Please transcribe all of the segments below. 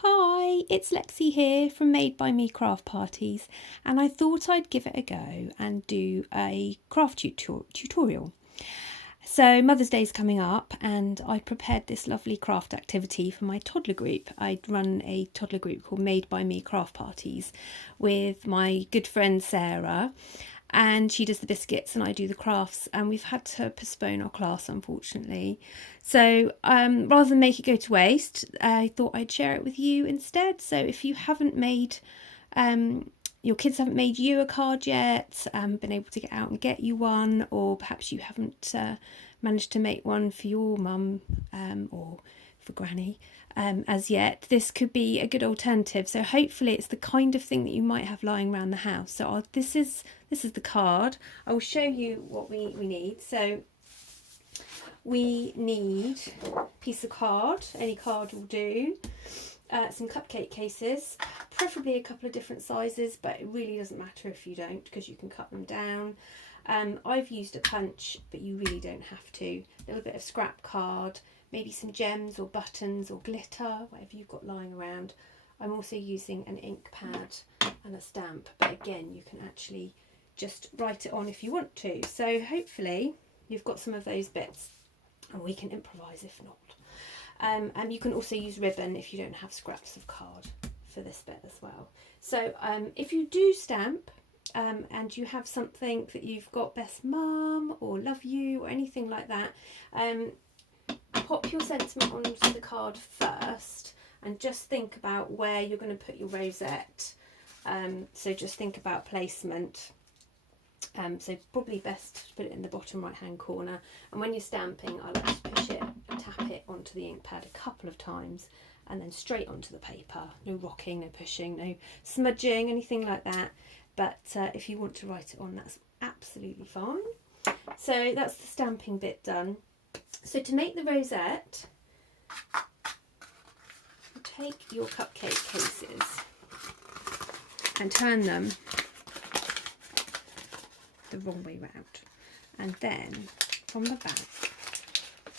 Hi, it's Lexi here from Made by Me Craft Parties, and I thought I'd give it a go and do a craft tutorial. So Mother's Day is coming up, and I prepared this lovely craft activity for my toddler group. I'd run a toddler group called Made by Me Craft Parties with my good friend Sarah, and she does the biscuits and I do the crafts, and we've had to postpone our class, unfortunately. So rather than make it go to waste, I thought I'd share it with you instead. So if you haven't made your kids haven't made you a card yet, been able to get out and get you one, or perhaps you haven't managed to make one for your mum or for granny as yet, this could be a good alternative. So hopefully it's the kind of thing that you might have lying around the house. So this is the card. I will show you what we need. So we need a piece of card, any card will do, some cupcake cases, preferably a couple of different sizes, but it really doesn't matter if you don't, because you can cut them down. I've used a punch, but you really don't have to. A little bit of scrap card, maybe some gems or buttons or glitter, whatever you've got lying around. I'm also using an ink pad and a stamp, but again, you can actually just write it on if you want to. So hopefully you've got some of those bits, and we can improvise if not. And you can also use ribbon if you don't have scraps of card for this bit as well. So if you do stamp and you have something that you've got best mum or love you or anything like that, pop your sentiment onto the card first and just think about where you're going to put your rosette. So just think about placement. So probably best to put it in the bottom right hand corner, and when you're stamping, I like to push it, tap it onto the ink pad a couple of times and then straight onto the paper. No rocking, no pushing, no smudging, anything like that. But if you want to write it on, that's absolutely fine. So that's the stamping bit done. So to make the rosette, take your cupcake cases and turn them the wrong way round, and then from the back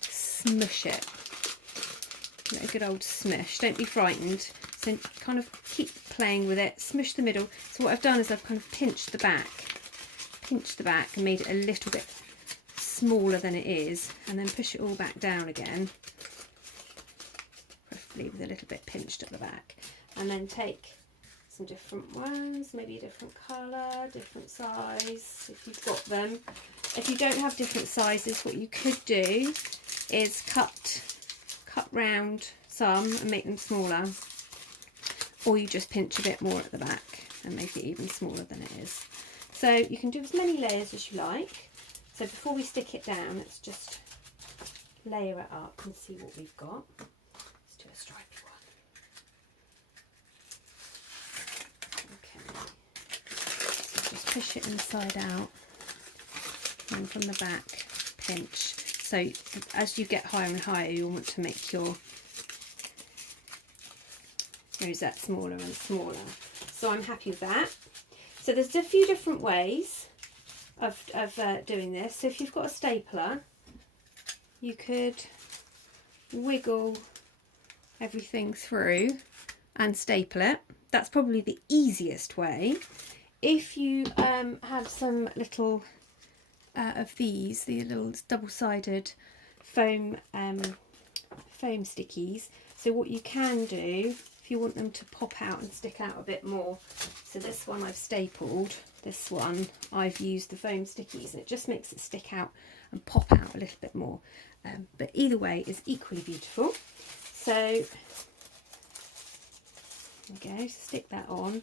smush it. Give it a good old smush. Don't be frightened. So kind of keep playing with it. Smush the middle. So what I've done is I've kind of pinched the back and made it a little bit smaller than it is, and then push it all back down again, preferably with a little bit pinched at the back, and then take some different ones, maybe a different colour, different size if you've got them. If you don't have different sizes, what you could do is cut round some and make them smaller, or you just pinch a bit more at the back and make it even smaller than it is. So you can do as many layers as you like. So before we stick it down, let's just layer it up and see what we've got. Let's do a stripy one. Okay, so just push it inside out, and from the back pinch. So as you get higher and higher, you'll want to make your rosette smaller and smaller. So I'm happy with that. So there's a few different ways of doing this. So if you've got a stapler, you could wiggle everything through and staple it. That's probably the easiest way. If you have some little of these, the little double-sided foam stickies, so what you can do if you want them to pop out and stick out a bit more, so this one I've stapled, this one I've used the foam stickies, and it just makes it stick out and pop out a little bit more, but either way is equally beautiful. So there we go, stick that on.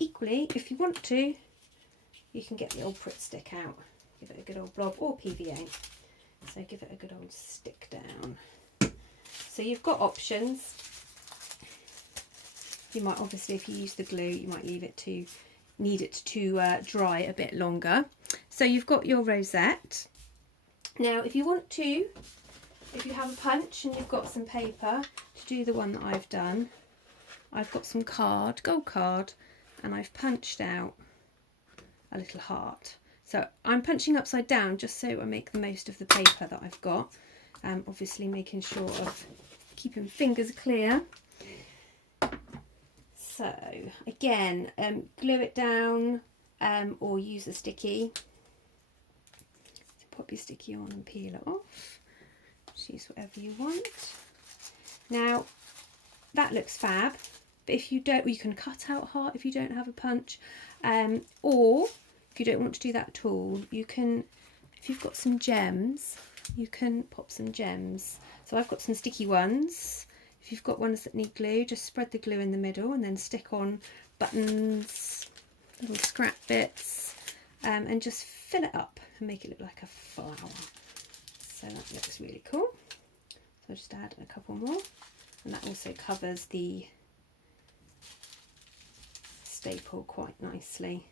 Equally, if you want to, you can get the old Pritt stick out, give it a good old blob, or PVA, so give it a good old stick down. So you've got options. You might obviously, if you use the glue, you might need it to dry a bit longer. So you've got your rosette. Now if you want to, if you have a punch and you've got some paper to do the one that I've done, I've got some card, gold card, and I've punched out a little heart. So I'm punching upside down just so I make the most of the paper that I've got. Obviously making sure of keeping fingers clear. So again, glue it down or use a sticky. So pop your sticky on and peel it off. Just use whatever you want. Now that looks fab, but if you don't, you can cut out heart if you don't have a punch, or if you don't want to do that at all, you can, if you've got some gems, you can pop some gems. So I've got some sticky ones. If you've got ones that need glue, just spread the glue in the middle and then stick on buttons, little scrap bits, and just fill it up and make it look like a flower. So that looks really cool. So I'll just add a couple more, and that also covers the staple quite nicely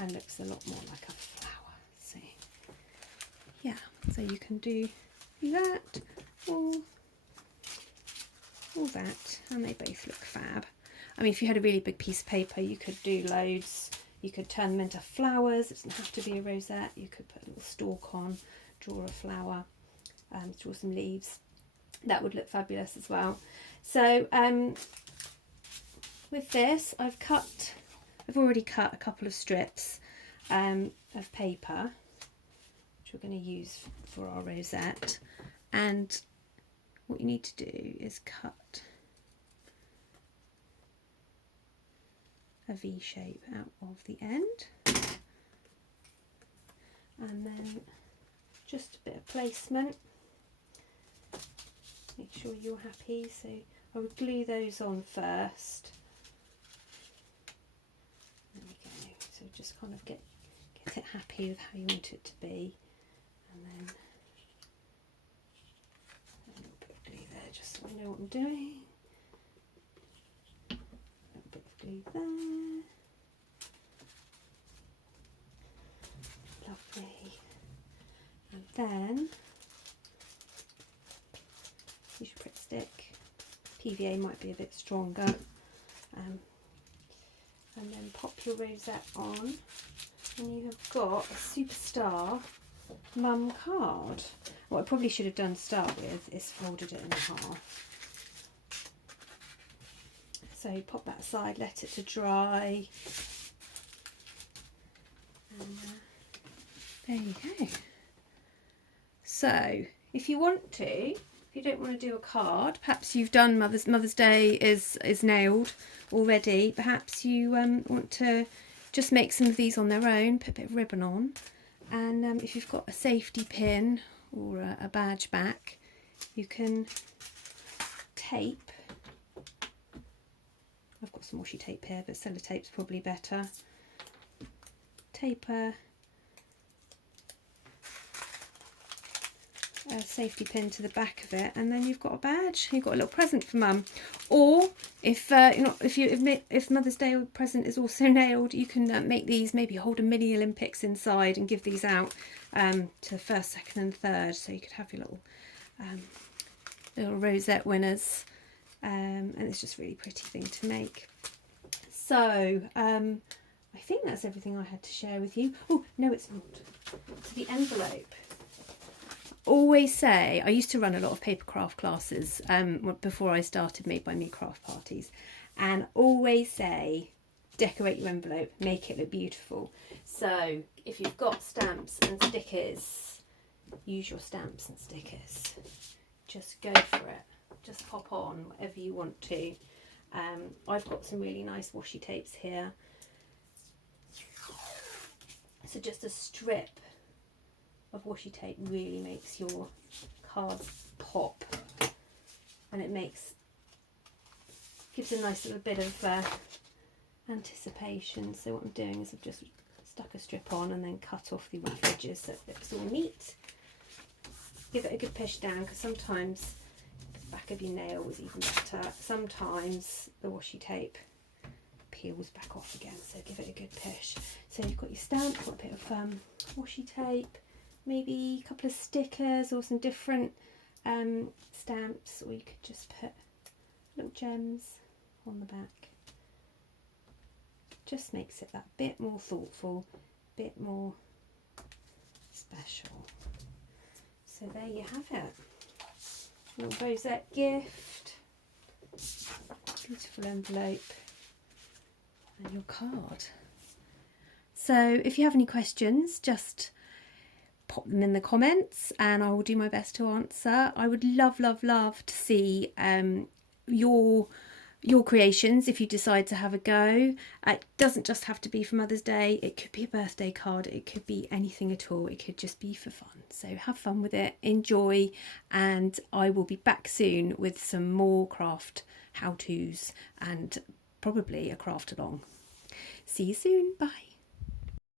and looks a lot more like a flower. So yeah, so you can do that or all that, and they both look fab. I mean, if you had a really big piece of paper, you could do loads. You could turn them into flowers. It doesn't have to be a rosette. You could put a little stalk on, draw a flower, draw some leaves. That would look fabulous as well. So with this, I've already cut a couple of strips of paper, which we're going to use for our rosette. And what you need to do is cut a V shape out of the end, and then just a bit of placement. Make sure you're happy. So I would glue those on first. There we go. So just kind of get it happy with how you want it to be, and then a little bit of glue there, just so I know what I'm doing. A little bit of glue there. Lovely. And then use your Pritt stick. PVA might be a bit stronger. And then pop your rosette on, and you have got a superstar mum card. What I probably should have done to start with is folded it in half. So pop that aside, let it to dry, and there you go. So if you want to, if you don't want to do a card, perhaps you've done Mother's Day is nailed already, perhaps you want to just make some of these on their own, put a bit of ribbon on, and if you've got a safety pin or a badge back, you can tape. I've got some washi tape here, but sellotape's probably better. Tape a safety pin to the back of it, and then you've got a badge. You've got a little present for Mum. Or if if Mother's Day present is also nailed, you can make these, maybe hold a mini Olympics inside and give these out to the first, second, and third. So you could have your little rosette winners, and it's just a really pretty thing to make. So I think that's everything I had to share with you. Oh no, it's not. So the envelope. Always say, I used to run a lot of paper craft classes before I started Made by Me craft parties, and always say, decorate your envelope, make it look beautiful. So if you've got stamps and stickers, use your stamps and stickers. Just go for it. Just pop on whatever you want to. I've got some really nice washi tapes here. So just a strip of washi tape really makes your cards pop, and it gives a nice little bit of anticipation. So what I'm doing is I've just stuck a strip on and then cut off the rough edges so it looks all neat. Give it a good push down, because sometimes the back of your nail is even better. Sometimes the washi tape peels back off again, so give it a good push. So you've got your stamp, got a bit of washi tape, maybe a couple of stickers or some different stamps, or you could just put little gems on the back. Just makes it that bit more thoughtful, bit more special. So there you have it. Little rosette gift. Beautiful envelope. and your card. So if you have any questions, just pop them in the comments and I will do my best to answer. I would love, love, love to see your creations if you decide to have a go. It doesn't just have to be for Mother's Day. It could be a birthday card. It could be anything at all. It could just be for fun. So have fun with it, enjoy, and I will be back soon with some more craft how-tos and probably a craft along. See you soon. Bye.